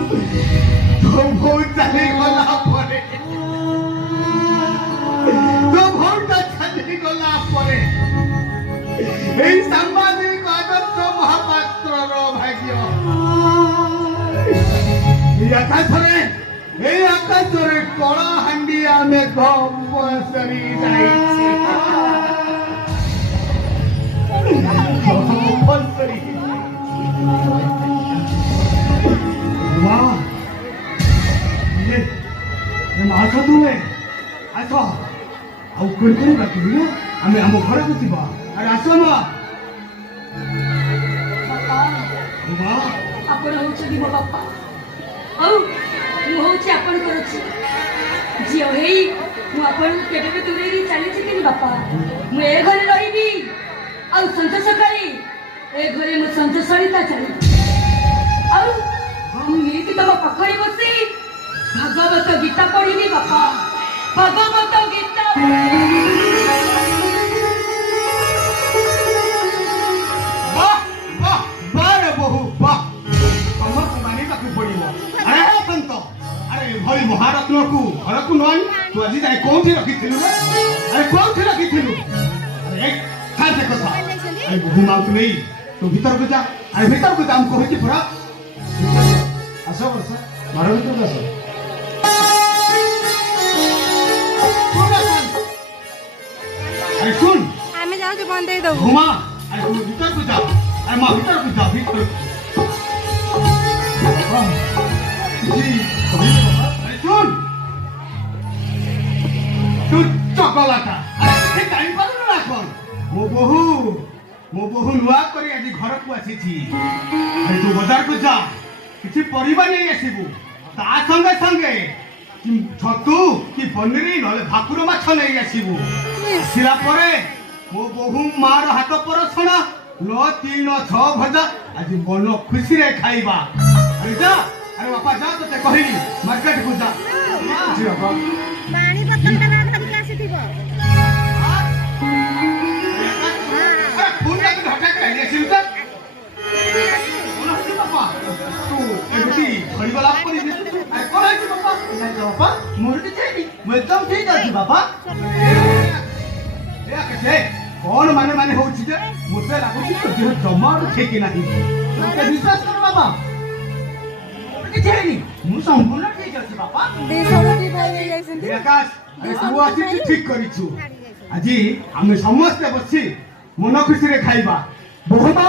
तो बहुत चली गला परे तो बहुत चली गला परे এই সাংবাদিক আদর্শ মহাপাত্রর ভাগ্য এই আকাশরে কলা হান্ডি আমি কম বয়সরি যাইছি আস তুমি আস ଆଉ କରି କରି ବାକି ଆମେ ଆମ ଘରକୁ ଯିବା ଆରେ ଆସ ମା ବାପା ଆପଣ ହଉଛନ୍ତି ମୋ ବାପା ଆଉ ମୁଁ ହଉଛି ଆପଣଙ୍କର ଝିଅ ହେଇ ମୁଁ ଆପଣଙ୍କୁ କେବେ ବି ଦୂରେଇ ଚାଲିଛି କି ବାପା ମୁଁ ଏ ଘରେ ରହିବି ଆଉ ସଞ୍ଜ ସକାଳେ ଏ ଘରେ ମୁଁ ସଞ୍ଜ ସଳିତା ଚାଲିବି ଆଉ ମୁଁ ଏଇଠି ତମ ପାଖରେ ବସି ଭାଗବତ ଗୀତା ପଢିବି ବାପା ଭାଗବତ ଗୀତା भई महारत्न को घर को नई तू आज जाए कौन रखी अरे कौन रखी अरे खाते कथा अरे बहु माउत नहीं तू भीतर को जा अरे भीतर को काम कही पूरा आस बस घर भीतर आस अरे सुन आमे जाऊ के बंद दे दो घुमा अरे तू भीतर को जा अरे मां भीतर को जा भीतर जी सुन तू चकलाटा अरे टाइम पर ना कोन मो बहु नुआ करी आज घर को आसी छी अरे तू बाजार को जा किछि परिबा नहीं आसीबू ता संगे संगे कि छतु कि पनीरी नले भाकुर माछ नहीं आसीबू सिला परे मो बहु मार हाथ पर छणा 9 3 6 भजा आज मन खुशी रे खाइबा अरे जा अरे बापा जा तो कहली मार्केट को जा जी बापा पानी बोतल का ना धरि आसी थिबो अरे पूरा के ढटा के आइले छिउ त बोला बापा तू एबती खड़ी वाला परी अरे कोन है बापा नहीं बापा मोर के छैनी मैं एकदम ठीक अछि बापा ए के कौन माने माने होछि जे मोते लागुछि तो देह जमार ठीक नाही मते विश्वास कर बाबा ठीक मु संपूर्ण ठीक अछि बापा देशरती बोले जाइसंती आकाश तू आसी ठीक करिछु आजी हमें समस्त बसी मन खुशी रे खाइबा बहुत